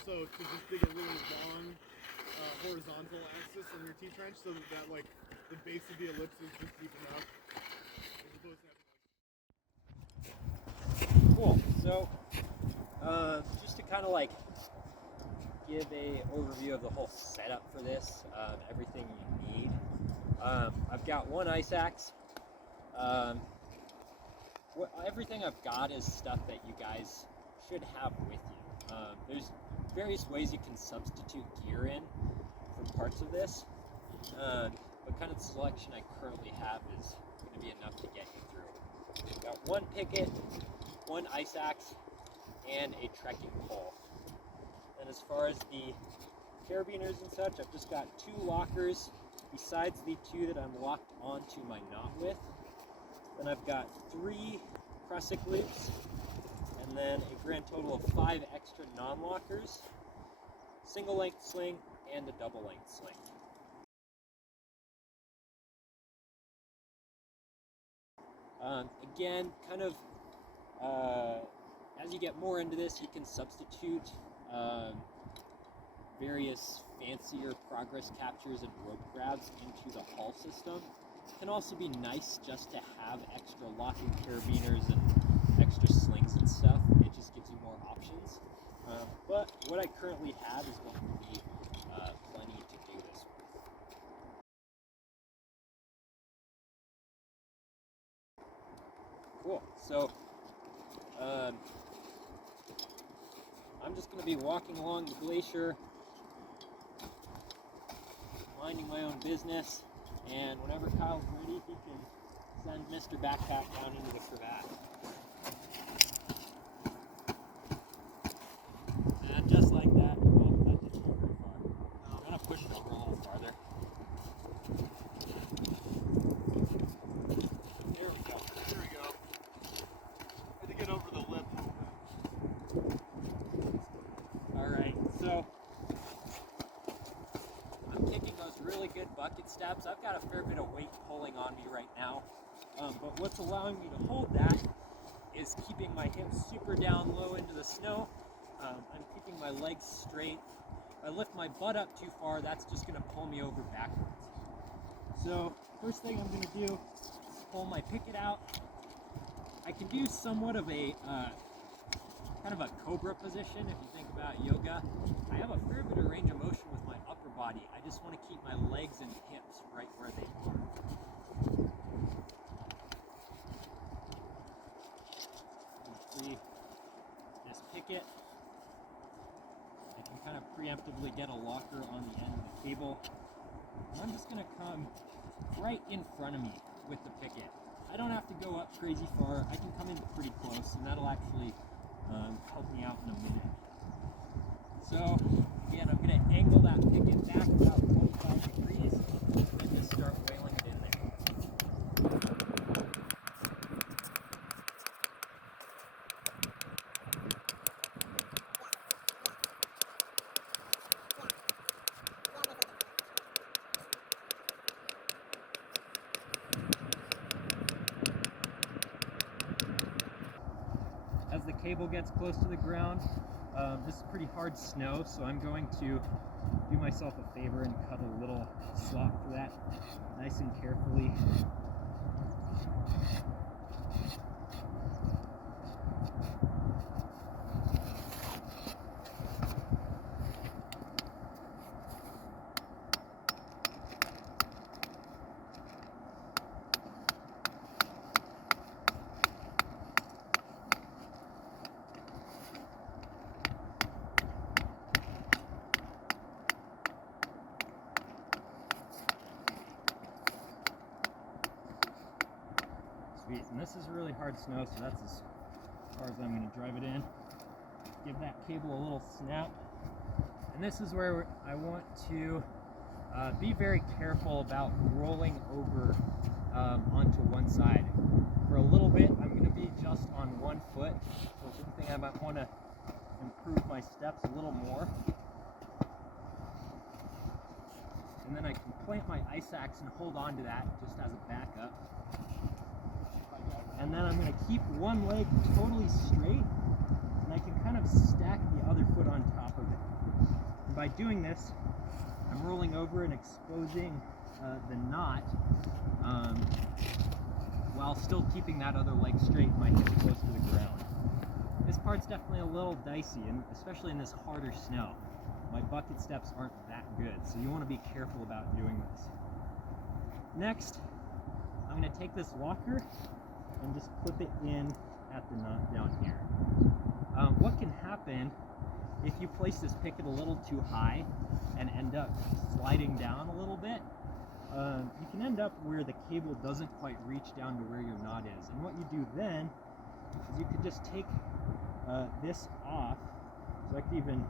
also to just dig a really long horizontal axis on your T-trench so that like the base of the ellipse is just deep enough. Cool. So, just to kind of like give a overview of the whole setup for this, everything you need. I've got one ice axe. Everything I've got is stuff that you guys should have with you. There's various ways you can substitute gear in for parts of this, but kind of the selection I currently have is going to be enough to get you through. I've got one picket, one ice axe, and a trekking pole. And as far as the carabiners and such, I've just got 2 lockers besides the 2 that I'm locked onto my knot with. Then I've got 3 prusik loops, and then a grand total of 5 extra non-lockers, single length sling, and a double length sling. Again, kind of as you get more into this, you can substitute various fancier progress captures and rope grabs into the haul system. It can also be nice just to have extra locking carabiners and extra slings and stuff. It just gives you more options. But what I currently have is going to be plenty to do this with. Cool. So I'm just going to be walking along the glacier, minding my own business, and whenever Kyle's ready, he can send Mr. Backpack down into the crevasse. And just like that, well, that didn't go very far. I'm going to push it over a little farther. There we go. There we go. Had to get over the lip a little bit. Alright, so I'm taking those really good bucket steps. I've got a fair bit of weight pulling on me right now, but what's allowing me to hold that is keeping my hips super down low into the snow. I'm keeping my legs straight. If I lift my butt up too far, that's just going to pull me over backwards. So first thing I'm going to do is pull my picket out. I can do somewhat of a kind of a cobra position if you think about yoga. I have a fair bit of range of motion with my upper body. I just want to keep my legs and hips right where they are. Free this picket. I can kind of preemptively get a locker on the end of the cable. And I'm just going to come right in front of me with the picket. I don't have to go up crazy far. I can come in pretty close, and that'll actually help me out in a minute. So again, I'm going to angle that picket back about 25 degrees and just start whaling it in there. As the cable gets close to the ground, this is pretty hard snow, so I'm going to do myself a favor and cut a little slot for that nice and carefully. Sweet, and this is really hard snow, so that's as far as I'm going to drive it in. Give that cable a little snap. And this is where I want to be very careful about rolling over onto one side. For a little bit, I'm going to be just on one foot, so if anything, I might want to improve my steps a little more. And then I can plant my ice axe and hold on to that just as a backup. And then I'm going to keep one leg totally straight, and I can kind of stack the other foot on top of it. And by doing this, I'm rolling over and exposing the knot while still keeping that other leg straight, my hips close to the ground. This part's definitely a little dicey, and especially in this harder snow. My bucket steps aren't that good, so you want to be careful about doing this. Next, I'm going to take this locker and just clip it in at the knot down here. What can happen if you place this picket a little too high and end up sliding down a little bit, you can end up where the cable doesn't quite reach down to where your knot is. And what you do then is you could just take this off. So I could even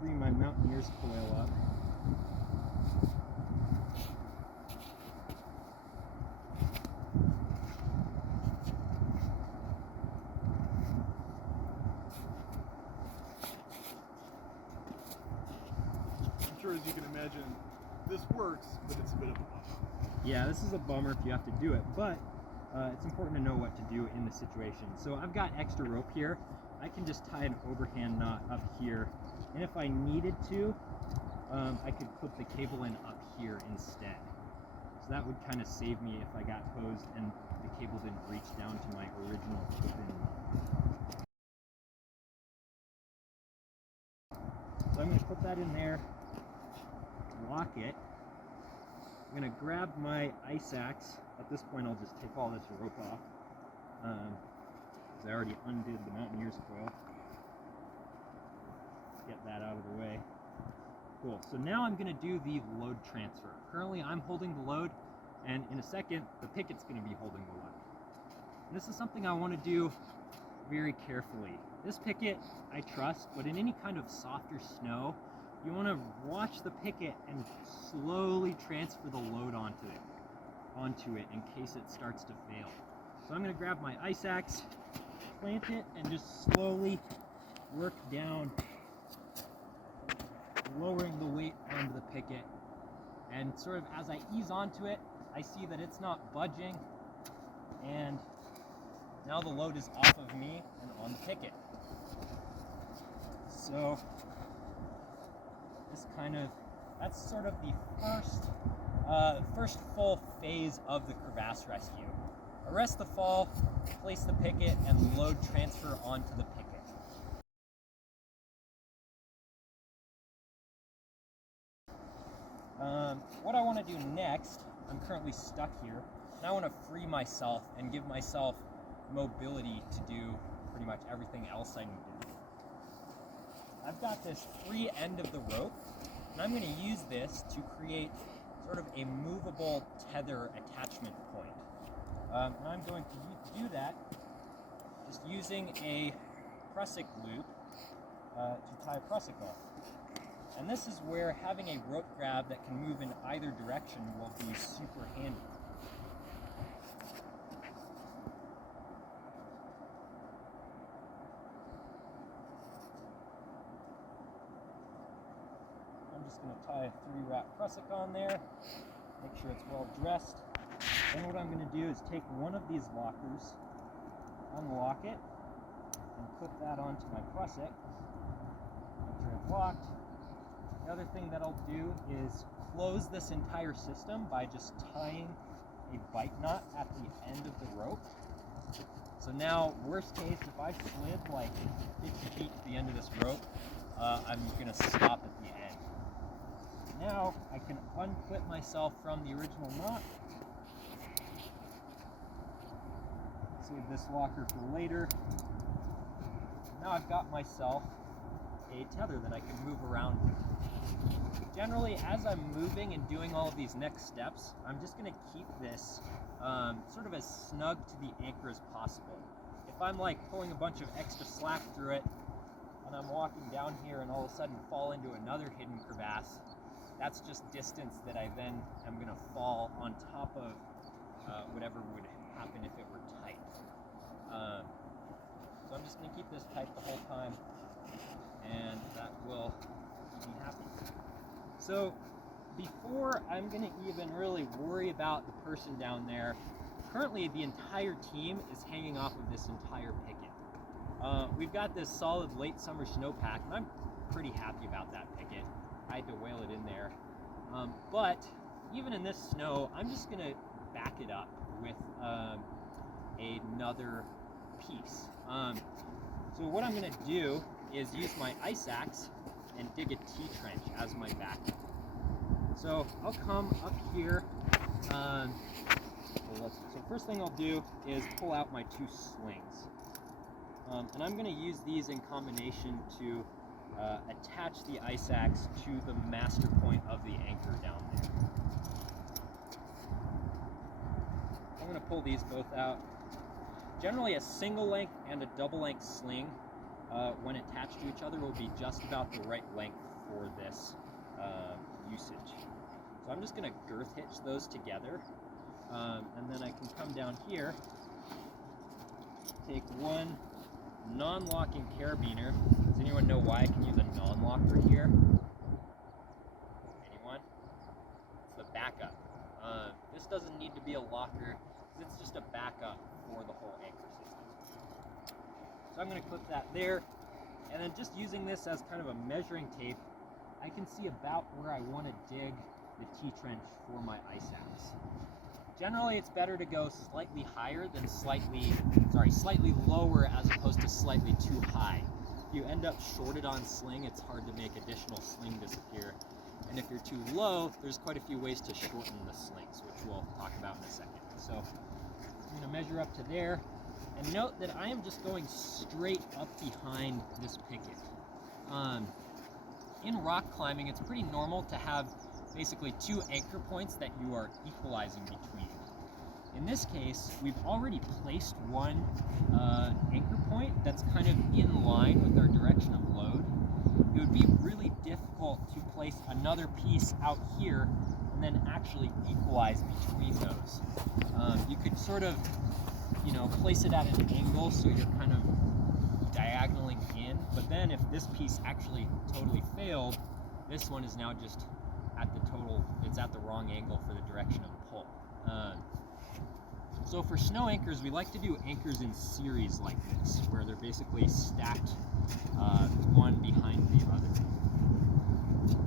free my mountaineer's coil up. I'm sure, as you can imagine, this works, but it's a bit of a bummer. Yeah, this is a bummer if you have to do it, but it's important to know what to do in the situation. So I've got extra rope here. I can just tie an overhand knot up here, and if I needed to, I could clip the cable in up here instead. So that would kind of save me if I got hosed and the cable didn't reach down to my original clip-in knot. So I'm going to put that in there, lock it. I'm going to grab my ice axe. At this point, I'll just take all this rope off, because I already undid the mountaineer's coil. Get that out of the way. Cool. So now I'm going to do the load transfer. Currently, I'm holding the load, and in a second, the picket's going to be holding the load. And this is something I want to do very carefully. This picket I trust, but in any kind of softer snow, you want to watch the picket and slowly transfer the load onto it in case it starts to fail. So I'm going to grab my ice axe, plant it, and just slowly work down, lowering the weight onto the picket. And sort of as I ease onto it, I see that it's not budging, and now the load is off of me and on the picket. So that's sort of the first full phase of the crevasse rescue. Arrest the fall, place the picket, and load transfer onto the picket. What I want to do next, I'm currently stuck here, and I want to free myself and give myself mobility to do pretty much everything else I need to do. I've got this free end of the rope, and I'm going to use this to create sort of a movable tether attachment point. And I'm going to do that just using a prusik loop to tie a prusik off. And this is where having a rope grab that can move in either direction will be super handy. I'm just going to tie a 3-wrap prusik on there, make sure it's well dressed. Then what I'm going to do is take one of these lockers, unlock it, and put that onto my prusik. Make sure it's locked. The other thing that I'll do is close this entire system by just tying a bite knot at the end of the rope. So now, worst case, if I slid like 50 feet to the end of this rope, I'm going to stop at the end. Now I can unclip myself from the original knot. Save this locker for later. Now I've got myself a tether that I can move around with. Generally, as I'm moving and doing all of these next steps, I'm just going to keep this sort of as snug to the anchor as possible. If I'm like pulling a bunch of extra slack through it, and I'm walking down here and all of a sudden fall into another hidden crevasse, that's just distance that I then am going to fall on top of whatever would happen if it were tight. So I'm just going to keep this tight the whole time, and that will keep me happy. So before I'm going to even really worry about the person down there, currently the entire team is hanging off of this entire picket. We've got this solid late summer snowpack, and I'm pretty happy about that picket. I had to whale it in there. But even in this snow, I'm just gonna back it up with another piece. So what I'm gonna do is use my ice axe and dig a T-trench as my backup. So I'll come up here. So first thing I'll do is pull out my 2 slings. And I'm gonna use these in combination to attach the ice axe to the master point of the anchor down there. I'm gonna pull these both out. Generally a single length and a double length sling when attached to each other will be just about the right length for this usage. So I'm just gonna girth hitch those together, and then I can come down here, take one non-locking carabiner. Does anyone know why I can use a non-locker here? Anyone? It's the backup. This doesn't need to be a locker, it's just a backup for the whole anchor system. So I'm going to clip that there, and then just using this as kind of a measuring tape, I can see about where I want to dig the T-trench for my ice axe. Generally, it's better to go slightly higher than slightly lower as opposed to slightly too high. If you end up shorted on sling, it's hard to make additional sling disappear. And if you're too low, there's quite a few ways to shorten the slings, which we'll talk about in a second. So I'm going to measure up to there, and note that I am just going straight up behind this picket. In rock climbing, it's pretty normal to have basically 2 anchor points that you are equalizing between. In this case, we've already placed one anchor point that's kind of in line with our direction of load. It would be really difficult to place another piece out here and then actually equalize between those. You could sort of, place it at an angle so you're kind of diagonaling in, but then if this piece actually totally failed, this one is now just it's at the wrong angle for the direction of pull. So for snow anchors, we like to do anchors in series like this, where they're basically stacked one behind the other.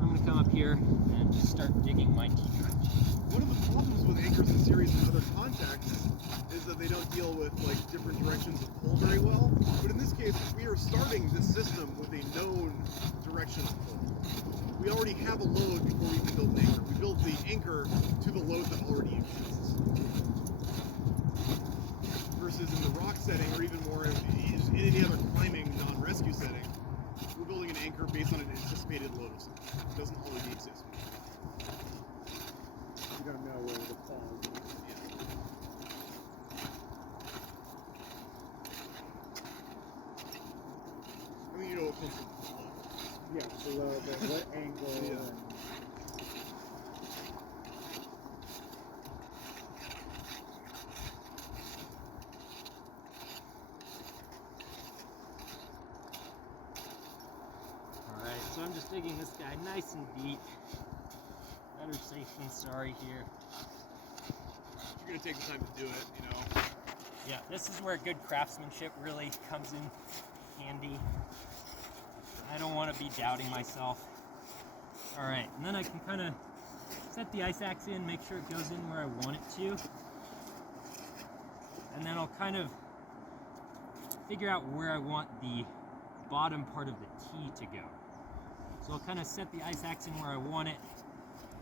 I'm going to come up here and just start digging my T-trench. One of the problems with anchors in series in other contexts is that they don't deal with different directions of pull very well. But in this case, we are starting this system with a known direction of pull. We already have a load before we even build an anchor. We build the anchor to the load that already exists. Versus in the rock setting, or even more in any other climbing non-rescue setting, we're building an anchor based on an anticipated load of something. It doesn't already exist. You don't know where the fall is. I mean, what comes from below. Yeah, below what angle Yeah. and Alright, so I'm just digging this guy nice and deep. Better safe than sorry here. You're going to take the time to do it, Yeah, this is where good craftsmanship really comes in handy. I don't want to be doubting myself. Alright, and then I can kind of set the ice axe in, make sure it goes in where I want it to. And then I'll kind of figure out where I want the bottom part of the T to go. So I'll kind of set the ice axe in where I want it,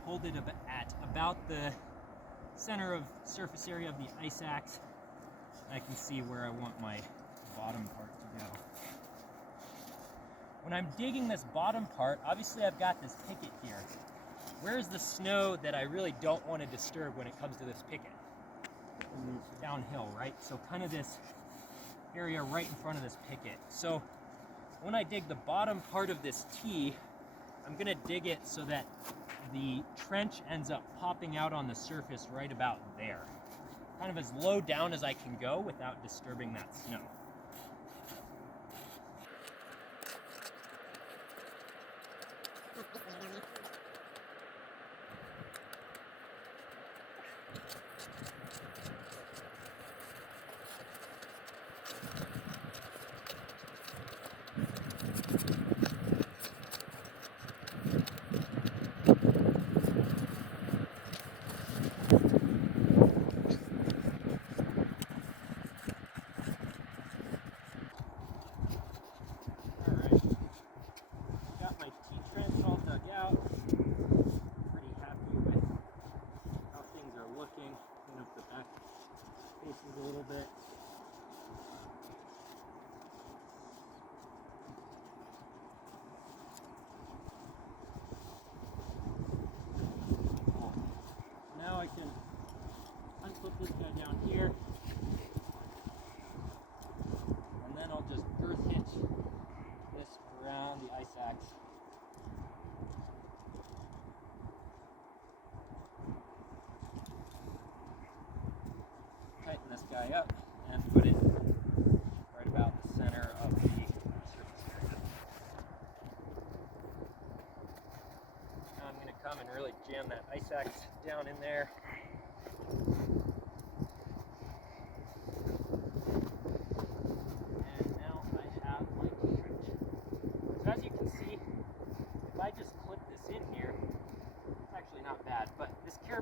hold it at about the center of surface area of the ice axe. I can see where I want my bottom part to go. When I'm digging this bottom part, obviously I've got this picket here. Where's the snow that I really don't want to disturb when it comes to this picket? Downhill, right? So kind of this area right in front of this picket. So when I dig the bottom part of this T, I'm going to dig it so that the trench ends up popping out on the surface right about there. Kind of as low down as I can go without disturbing that snow.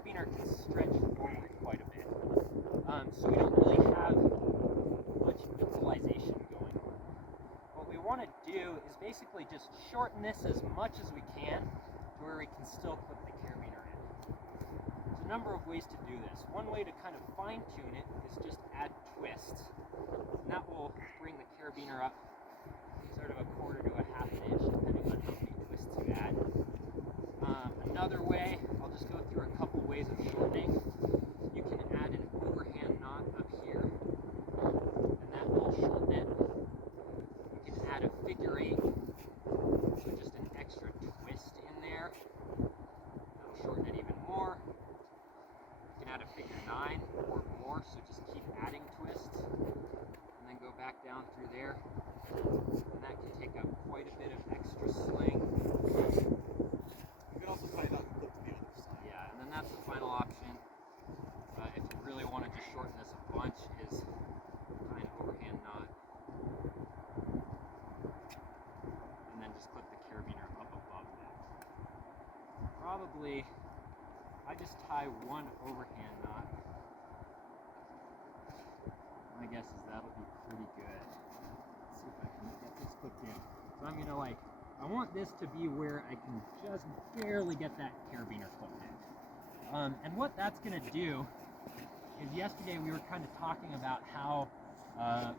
carabiner can stretch forward quite a bit. So we don't really have much utilization going on. What we want to do is basically just shorten this as much as we can to where we can still clip the carabiner in. There's a number of ways to do this. One way to kind of fine tune it is just add twists. And that will bring the carabiner up sort of a quarter to a half an inch, depending on how many twists you add. Another way, I'll just go through a couple ways of shortening. You can add an overhand knot up here, and that will shorten it. You can add a figure 8, so just an extra twist in there. That'll shorten it even more. You can add a figure 9 or more, so just keep adding twists, and then go back down through there. And that can take up quite a bit of extra sling. You can also tie it up and flip to the other side. Yeah, and then that's the final option. If you really want to just shorten this a bunch, is tie an overhand knot. And then just clip the carabiner up above that. Probably, I just tie one overhand knot. My guess is that'll be pretty good. Let's see if I can get this clipped in. So I'm gonna I want this to be where I can just barely get that carabiner clipped in. And what that's gonna do is yesterday we were kind of talking about how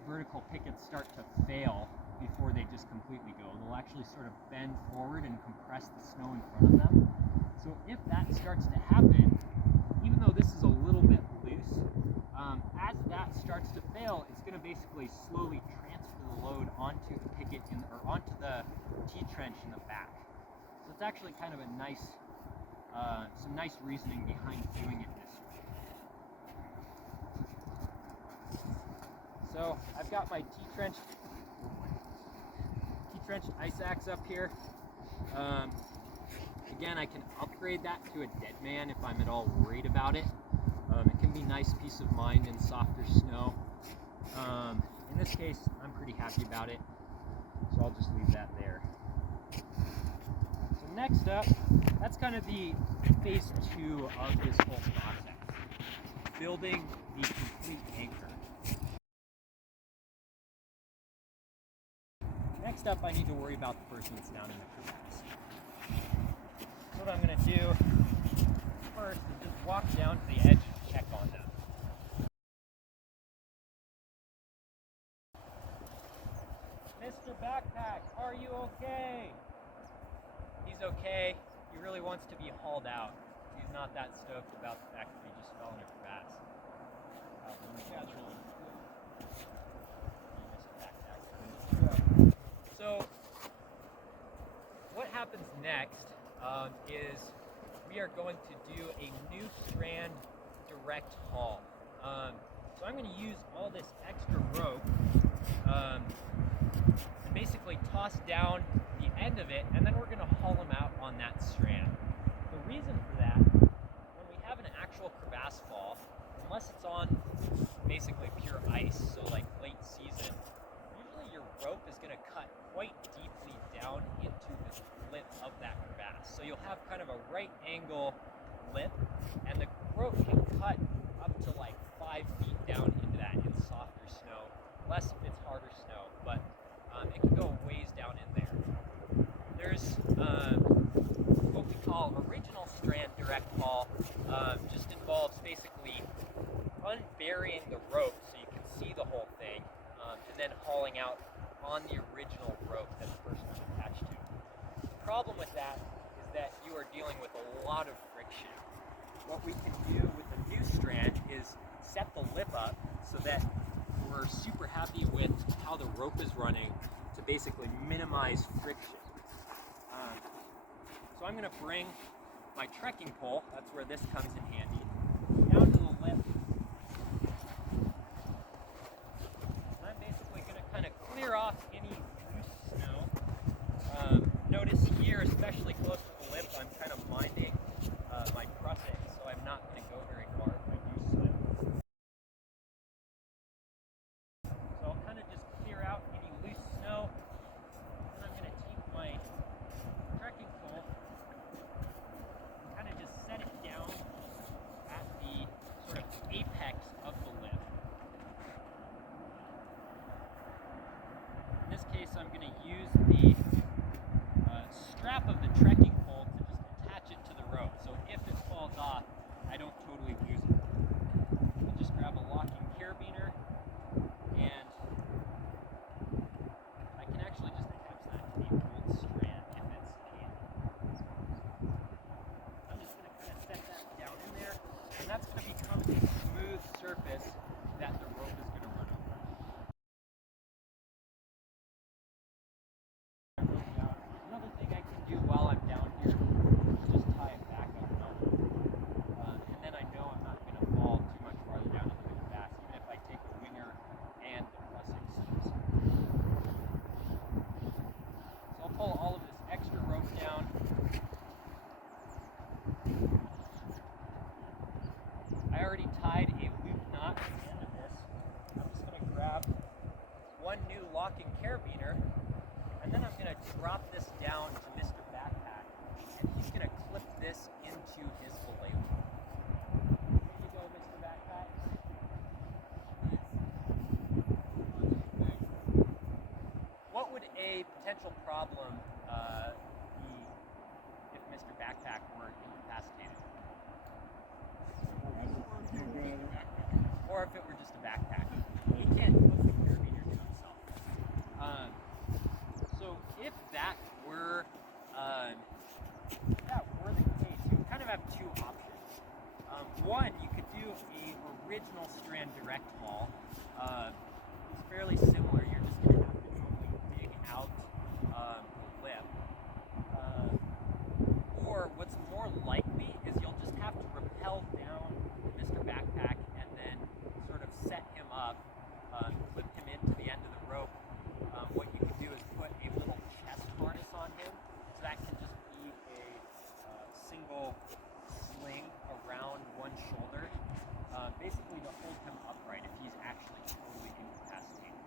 vertical pickets start to fail before they just completely go. They'll actually sort of bend forward and compress the snow in front of them. So if that starts to happen, even though this is a little bit loose, as that starts to fail, it's going to basically slowly transfer the load onto the picket or onto the T-trench in the back. So it's actually kind of a nice, some nice reasoning behind doing it this way. So I've got my T-trenched ice axe up here. Again, I can upgrade that to a dead man if I'm at all worried about it. It can be nice peace of mind in softer snow. In this case, I'm pretty happy about it, so I'll just leave that there. So next up, that's kind of the phase 2 of this whole process, building the complete anchor. Next up, I need to worry about the person that's down in the crevasse. So what I'm going to do first is just walk down to the edge and check on them. Mr. Backpack, are you okay? He's okay. He really wants to be hauled out. He's not that stoked about the fact that he just fell in a crevasse. That's really cool. So, what happens next is we are going to do a new Strand direct haul. So I'm going to use all this extra rope and basically toss down the end of it, and then we're going to haul them out on that strand. The reason for that, when we have an actual crevasse fall, unless it's on basically pure ice, so like late season, usually your rope is going to cut quite deeply down into the lip of that crevasse. So you'll have kind of a right angle lip, and the rope can cut up to like 5 feet down into that in softer snow, less if it's harder snow, but it can go ways down in there. There's what we call original Strand direct haul, just involves basically unburying the rope so you can see the whole thing, and then hauling out on the original rope that the person was attached to. The problem with that is that you are dealing with a lot of friction. What we can do with the new Strand is set the lip up so that we're super happy with how the rope is running to basically minimize friction. So I'm going to bring my trekking pole, that's where this comes in handy, down to the lip. And I'm basically going to kind of clear off any loose snow. Notice here, especially close to the lip, I'm kind of minding my trussing, so I'm not going to go very far if I do slip. So I'll kind of just clear out any loose snow, and I'm going to take my trekking pole and kind of just set it down case, I'm going to use the strap of the trekking pole to just attach it to the rope. So if it falls off, I don't totally lose it. I'll just grab a locking carabiner, and I can actually just attach that to the old strand if it's handy. I'm just going to kind of set that down in there, and that's going to become a smooth surface that the rope is going to run over. Another thing I can do while I'm down here is just tie it back up mounted. And then I know I'm not going to fall too much farther down into the crevasse, even if I take the winger and the pressing screws. So I'll pull all of this extra rope down. I already tied a loop knot at the end of this. I'm just going to grab one new locking carabiner, and then I'm going to drop this down to Mr. Backpack, and he's going to clip this into his belay loop. Here you go, Mr. Backpack. What would a potential problem be if Mr. Backpack were incapacitated? Or if it were just a backpack. He can't hook the carabiner to himself. So if that were the case, you kind of have two options. One, you could do a original Strand direct haul. It's fairly similar. You're just going to have to totally dig out the lip. Or what's more likely is you'll just have to rappel down Mr. Backpack and then sort of set him up, clip him into the end of the rope. What you can do is put a little chest harness on him, so that can just be a single sling around one shoulder, basically to hold him upright if he's actually totally incapacitated.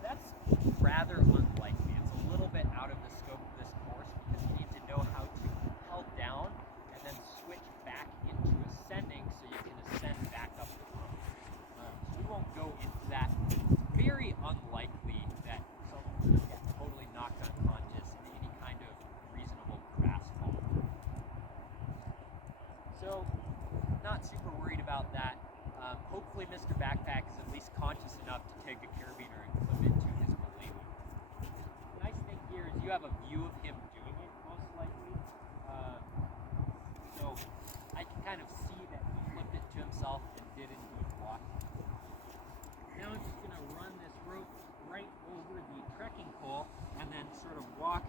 That's rather unlikely. It's a little bit out of the scope of this course because you need to know how to rappel down and then switch back into ascending so you can ascend back up the rope. So we won't go into that. It's very unlikely that someone will just get totally knocked unconscious in any kind of reasonable crevasse fall. So, not super worried about that. Hopefully Mr. Backpack is at least conscious enough to take a carabiner and clip it to his belay loop. The nice thing here is you have a view of him doing it, most likely. So I can kind of see that he flipped it to himself and did indeed walk. Now I'm just going to run this rope right over the trekking pole and then sort of walk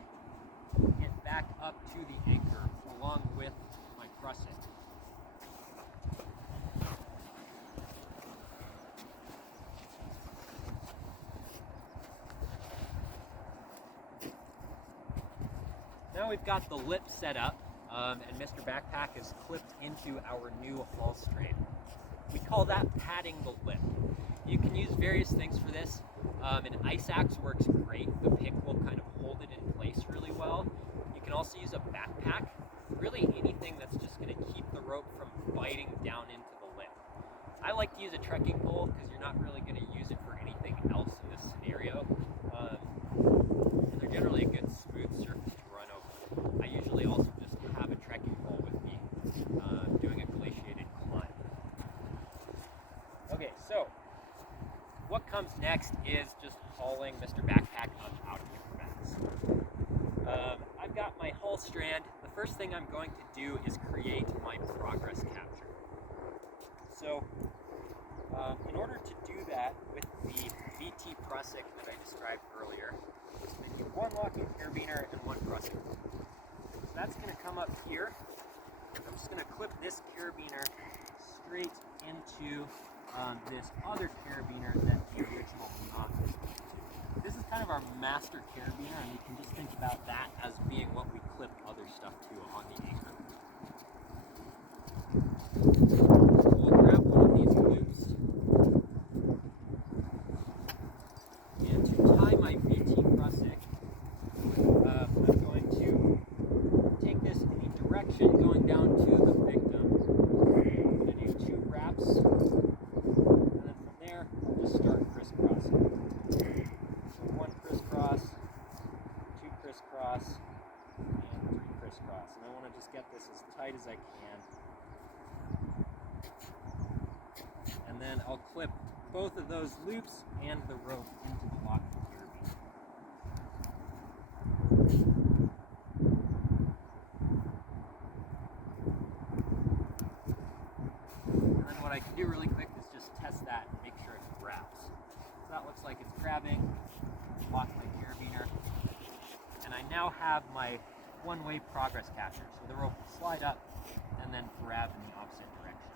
it back up to the anchor along with my prusik. Now we've got the lip set up, and Mr. Backpack is clipped into our new haul strand. We call that padding the lip. You can use various things for this. An ice axe works great. The pick will kind of hold it in place really well. You can also use a backpack. Really anything that's just going to keep the rope from biting down into the lip. I like to use a trekking pole because you're not really going to use it for anything else in this scenario. And they're generally a good smooth surface to run over. I usually also just have a trekking pole with me doing a glaciated climb. Okay, so what comes next is just hauling Mr. Backpack up out of the crevasse. I've got my hull strand. The first thing I'm going to do is create my progress capture. So in order to do that with the VT prusik that I described earlier, I'm going to need one locking carabiner and one prusik. So that's going to come up here. I'm just going to clip this carabiner straight into this other carabiner that the original knot was clipped to. This is kind of our master carabiner, and you can just think about that as being what we clip other stuff to on the anchor. We'll grab one of these loops, and to tie my VT prusik, I'm going to take this in the direction going down to the victim. I'm going to do 2 wraps, and then from there, I'll just start crisscrossing. tight as I can. And then I'll clip both of those loops and the rope into the locking carabiner. And then what I can do really quick is just test that and make sure it grabs. So that looks like it's grabbing. Lock my carabiner. And I now have my one-way progress capture. So the rope will slide up and then grab in the opposite direction.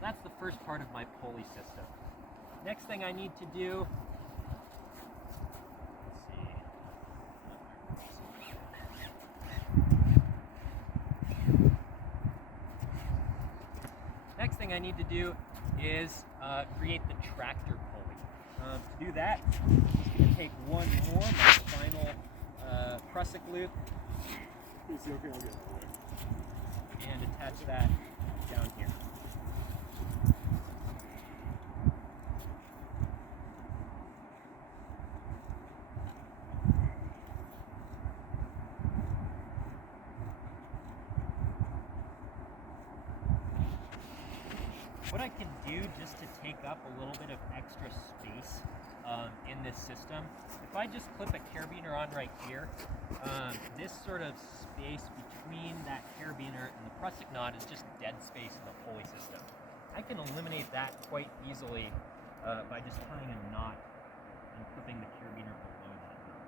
That's the first part of my pulley system. Next thing I need to do, is create the tractor pulley. To do that, I'm just going to take one more, my final prusik loop, Okay, I'll get it. and attach that down here. What I can do just to take up a little bit of extra space in this system, if I just clip a carabiner on right here, this sort of space between that carabiner and the prusik knot is just dead space in the pulley system. I can eliminate that quite easily by just tying a knot and clipping the carabiner below that knot.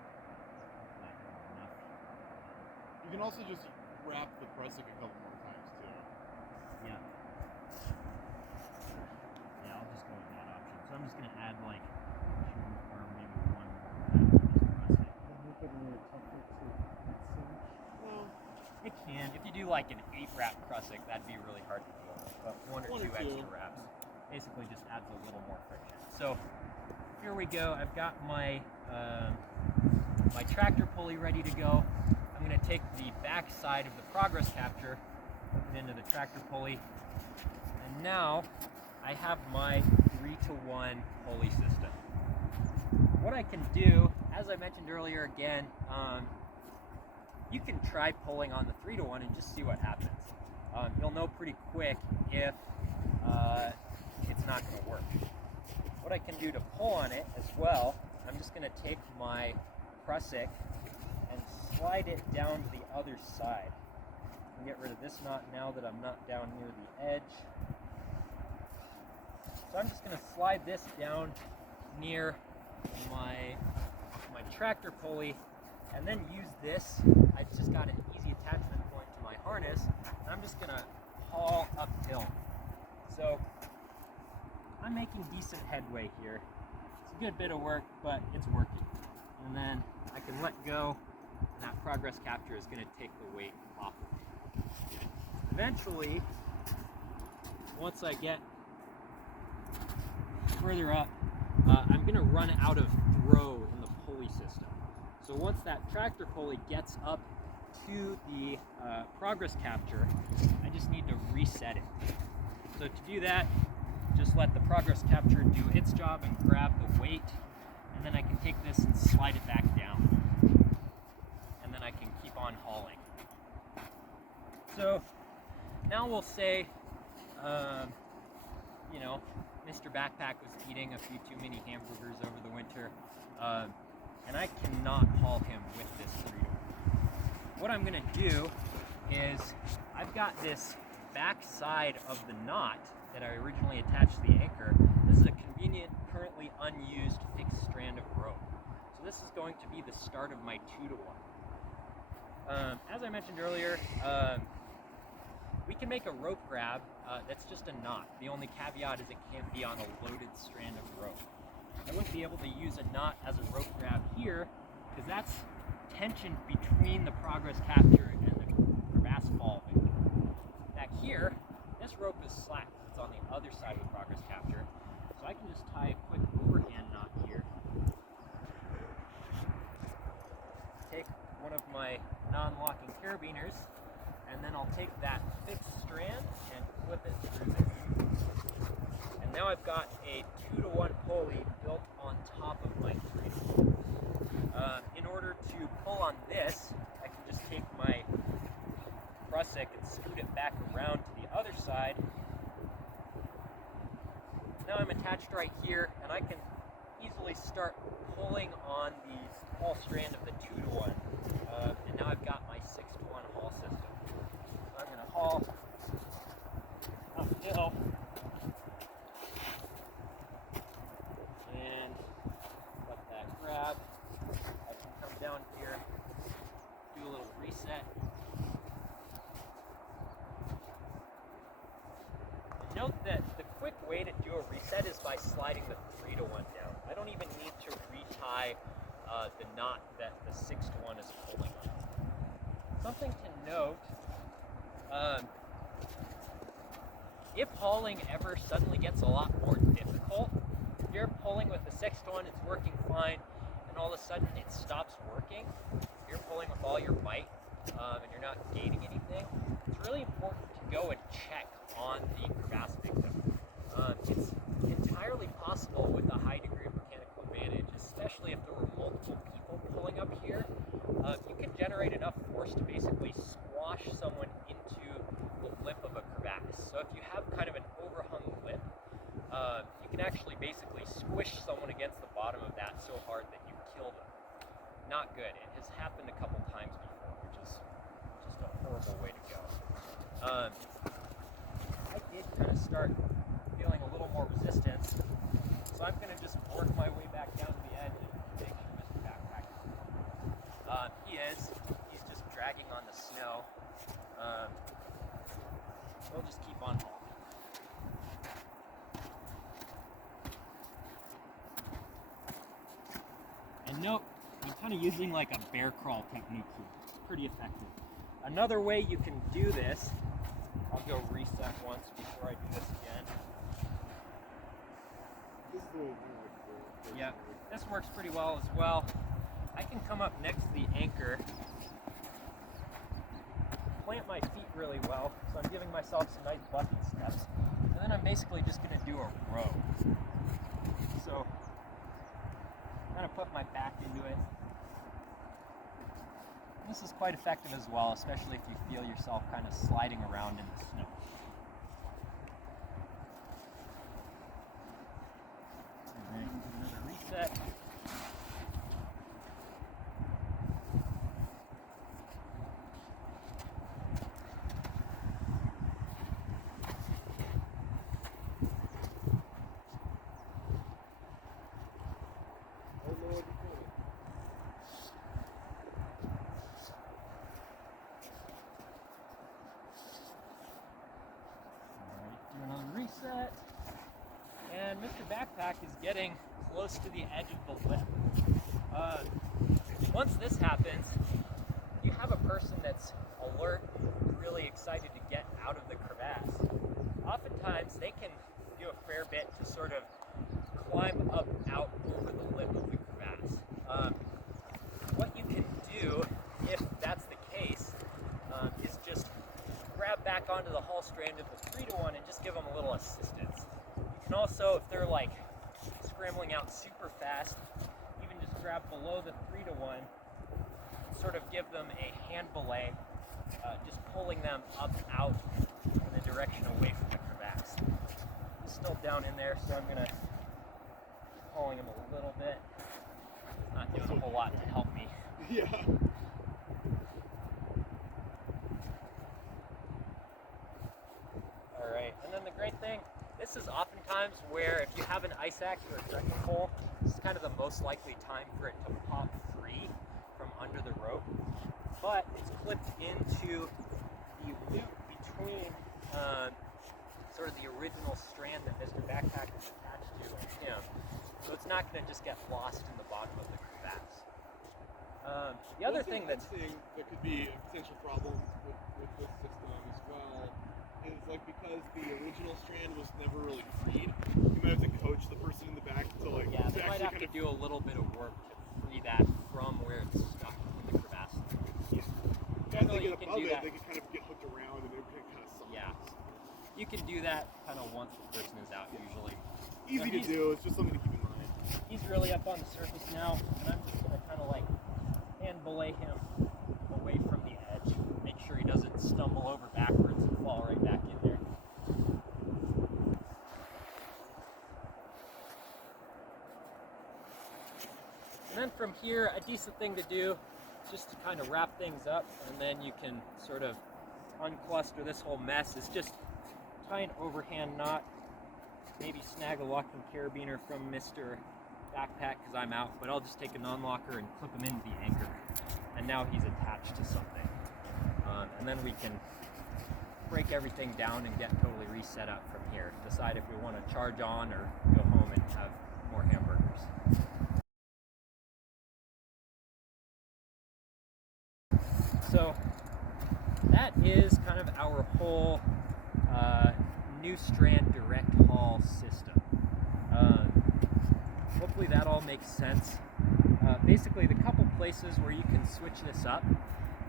Enough. You can also just wrap the prusik a couple more times too. Yeah. Yeah, I'll just go with that option. So I'm just going to add like two or maybe one more wrap to this prusik. Doesn't make it more tougher to cinch. Well, It can. If you do like an 8-wrap prusik, that'd be really hard to do. But one or two extra wraps basically just adds a little more friction. So here we go. I've got my my tractor pulley ready to go. I'm going to take the back side of the progress capture, hook it into the tractor pulley, and now I have my 3-to-1 pulley system. What I can do, as I mentioned earlier again, you can try pulling on the 3-to-1 and just see what happens. You'll know pretty quick if it's not going to work. What I can do to pull on it as well, I'm just going to take my prusik and slide it down to the other side. And get rid of this knot now that I'm not down near the edge. So I'm just going to slide this down near my tractor pulley and then use this. I just got an easy attachment point to my harness, and I'm just going to haul uphill. So I'm making decent headway here. It's a good bit of work, but it's working. And then I can let go, and that progress capture is going to take the weight off of me. Eventually, once I get further up, I'm going to run out of throw in the pulley system. So once that tractor pulley gets up to the progress capture, I just need to reset it. So to do that, just let the progress capture do its job and grab the weight, and then I can take this and slide it back down. And then I can keep on hauling. So now we'll say, Mr. Backpack was eating a few too many hamburgers over the winter, and I cannot haul him with this 3-to-1. What I'm going to do is, I've got this back side of the knot that I originally attached to the anchor. This is a convenient, currently unused fixed strand of rope. So this is going to be the start of my 2-to-1. As I mentioned earlier, we can make a rope grab that's just a knot. The only caveat is it can't be on a loaded strand of rope. I wouldn't be able to use a knot as a rope grab here because that's tension between the progress capture and the crevasse fall victim. Back here, this rope is slack. It's on the other side of the progress capture. So I can just tie a quick overhand knot here. Take one of my non-locking carabiners, and then I'll take that fixed strand and flip it through there. And now I've got a 2-to-1 pulley built on top of my 3-to-1. In order on this, I can just take my prusik and scoot it back around to the other side. Now I'm attached right here, and I can easily start pulling on the haul strand of the 2-to-1. And now I've got my 6-to-1 haul system. So I'm going to haul uphill. And let that grab. I can come down here, do a little reset. Note that the quick way to do a reset is by sliding the 3-to-1 down. I don't even need to retie the knot that the 6-to-1 is pulling on. Something to note, if hauling ever suddenly gets a lot more difficult, if you're pulling with the 6-to-1, it's working fine, and all of a sudden it stops working, you're pulling with all your might, and you're not gaining anything, it's really important to go and check on the crevasse victim. It's entirely possible with a high degree of mechanical advantage, especially if there were multiple people pulling up here. You can generate enough force to basically squash someone into the lip of a crevasse. So if you have kind of an overhung lip, you can actually basically squish someone against the bottom of that so hard that you kill them. Not good. It has happened a couple times before, which is just a horrible way to go. I did kind of start feeling a little more resistance, so I'm going to just work my way back down to the edge and make sure Mr. Backpack is pulling. He is. He's just dragging on the snow. We'll just keep on hauling. And note, I'm kind of using like a bear crawl technique here. It's pretty effective. Another way you can do this, I'll go reset once before I do this again. This is the one I like. Yeah, this works pretty well as well. I can come up next to the anchor, plant my feet really well, so I'm giving myself some nice bucket steps, and then I'm basically just going to do a row. So, kind of put my back into it. This is quite effective as well, especially if you feel yourself kind of sliding around in the snow. Alright, another reset. Reset, and Mr. Backpack is getting close to the edge of the lip. Once this happens, you have a person that's alert, really excited to get out of the crevasse. Oftentimes, they can do a fair bit to sort of climb up out over the lip of the crevasse. What you can do, if that's the case, is just grab back onto the haul strand of the 3-to-1 and just give them a little assistance. You can also, if they're like scrambling out super fast, even just grab below the 3-to-1 and sort of give them a hand belay, just pulling them up out in the direction away from the crevasse. He's still down in there, so I'm going to keep pulling him a little bit. Not doing a whole lot to help me. Yeah. Alright, and then the great thing, this is oftentimes where if you have an ice axe or a trekking pole, this is kind of the most likely time for it to pop free from under the rope. But it's clipped into the loop between sort of the original strand that Mr. Backpack is attached to and him. So it's not going to just get lost in the bottom of the crevasse. The other thing that could be a potential problem with this system as well is like because the original strand was never really freed, you might have to coach the person in the back to like they might have to do a little bit of work to free that from where it's stuck in the crevasse. Yeah. Generally, As they get above it, that. they can kind of get hooked around and they can kind of suck. Yeah. You can do that kind of once the person is out usually. Easy to do, it's just something to keep in mind. He's really up on the surface now, and I'm just going to kind of like hand and belay him away from the edge. Make sure he doesn't stumble over backwards and fall right back in there. And then from here, a decent thing to do, just to kind of wrap things up, and then you can sort of uncluster this whole mess, is just tie an overhand knot, maybe snag a locking carabiner from Mr. Backpack because I'm out, but I'll just take a non-locker and clip him into the anchor. And now he's attached to something. And then we can break everything down and get totally reset up from here. Decide if we want to charge on or go home and have more hamburgers. So that is kind of our whole new Strand direct haul system. Hopefully that all makes sense. Basically, the couple places where you can switch this up,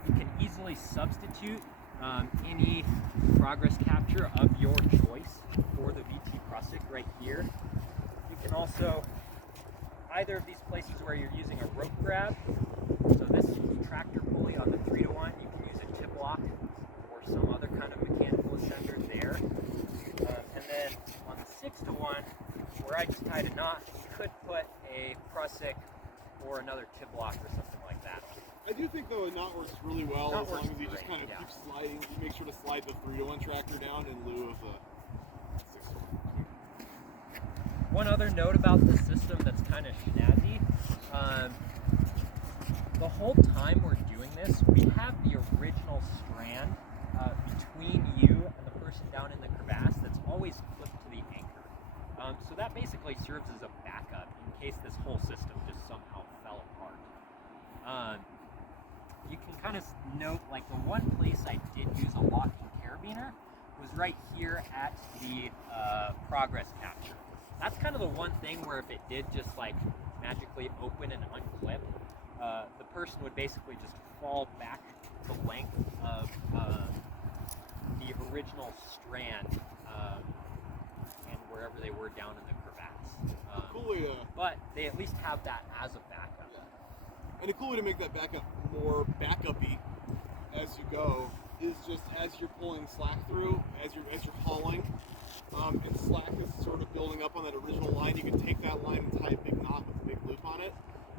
you can easily substitute any progress capture of your choice for the VT Prusik right here. You can also, either of these places where you're using a rope grab, so this tractor pulley on the 3-to-1, you can use a tip lock or some other kind of mechanical ascender there. And then on the 6-to-1, where I just tied a knot, you could put a Prusik or another tip lock or something like that. I do think though a knot works really well Knot as long works as you just great, kind of yeah. keep sliding. You make sure to slide the 3-to-1 tractor down in lieu of the 6-to-1. One other note about this system that's kind of snazzy, the whole time we're doing this, we have the original Strand between you and the person down in the crevasse that's always clipped to the anchor. So that basically serves as a backup in case this whole system just somehow fell apart. You can kind of note, like the one place I did use a locking carabiner was right here at the progress capture. That's kind of the one thing where if it did just like magically open and unclip, the person would basically just fall back the length of the original Strand and wherever they were down in the crevasse. Cool way to, But they at least have that as a backup. yeah. And a cool way to make that backup more backup-y as you go is just as you're pulling slack through, as you're hauling, and slack is sort of building up on that original line, you can take that line and tie a big knot with a big loop on it,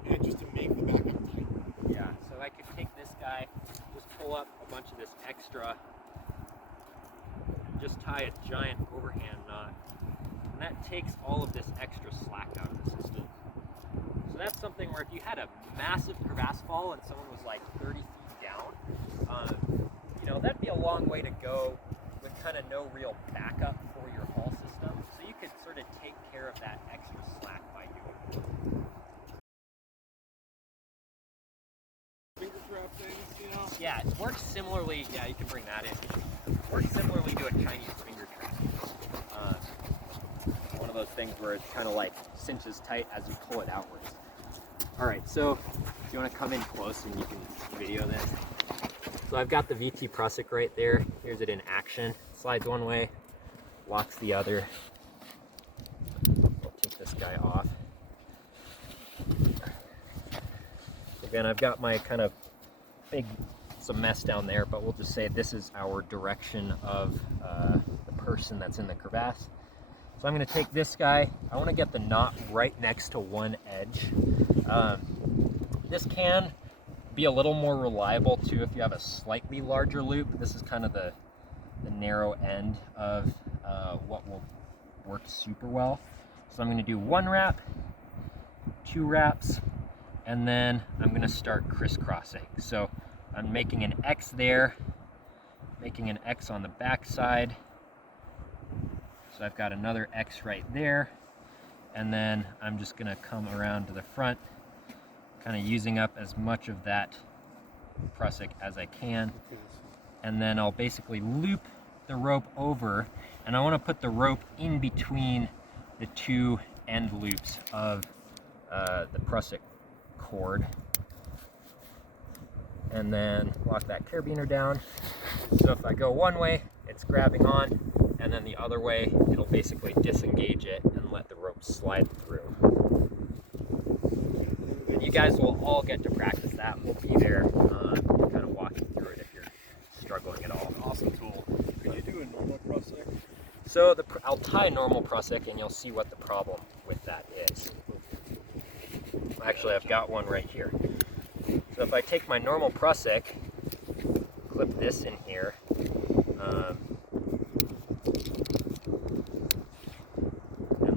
and just to make the backup tight. Yeah, so I could take this guy, just pull up a bunch of this extra, just tie a giant overhand knot, and that takes all of this extra slack out of the system. So that's something where if you had a massive crevasse fall and someone was like 30 feet down, you know, that'd be a long way to go with kind of no real backup for your haul system. So you could sort of take care of that extra slack by doing it. Finger trap things, you know? Yeah, it works similarly. Yeah, you can bring that in. Works similarly to a Chinese finger trap. One of those things where it's kind of like cinches tight as you pull it outwards. All right, so if you want to come in close and you can video this. So I've got the VT Prusik right there. Here's it in action. Slides one way, locks the other. I'll take this guy off. Again, I've got my kind of some mess down there, but we'll just say this is our direction of the person that's in the crevasse. So I'm going to take this guy. I want to get the knot right next to one edge. This can be a little more reliable too if you have a slightly larger loop. This is kind of the narrow end of what will work super well. So I'm going to do 1 wrap, 2 wraps, and then I'm going to start crisscrossing. So I'm making an X there, making an X on the back side. So I've got another X right there, and then I'm just going to come around to the front, kind of using up as much of that Prusik as I can. And then I'll basically loop the rope over, and I want to put the rope in between the 2 end loops of the Prusik cord. And then lock that carabiner down. So if I go one way, it's grabbing on, and then the other way, it'll basically disengage it and let the rope slide through. Make you guys will all get to practice that. We'll be there to kind of walk you through it if you're struggling at all. Awesome tool. Can you do a normal cross sec? So I'll tie a normal prusik and you'll see what the problem with that is. Actually, I've got one right here. So if I take my normal prusik, clip this in here, and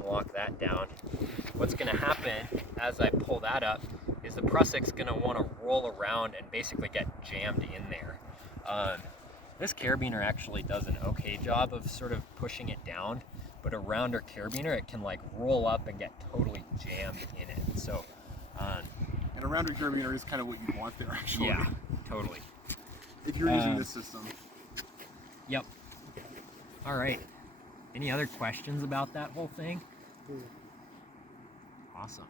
lock that down, what's going to happen as I pull that up is the prusik's going to want to roll around and basically get jammed in there. This carabiner actually does an okay job of sort of pushing it down, but a rounder carabiner, it can like roll up and get totally jammed in it. So, And a rounder carabiner is kind of what you want there, actually. yeah, totally. If you're using this system. Yep. All right. Any other questions about that whole thing? Awesome.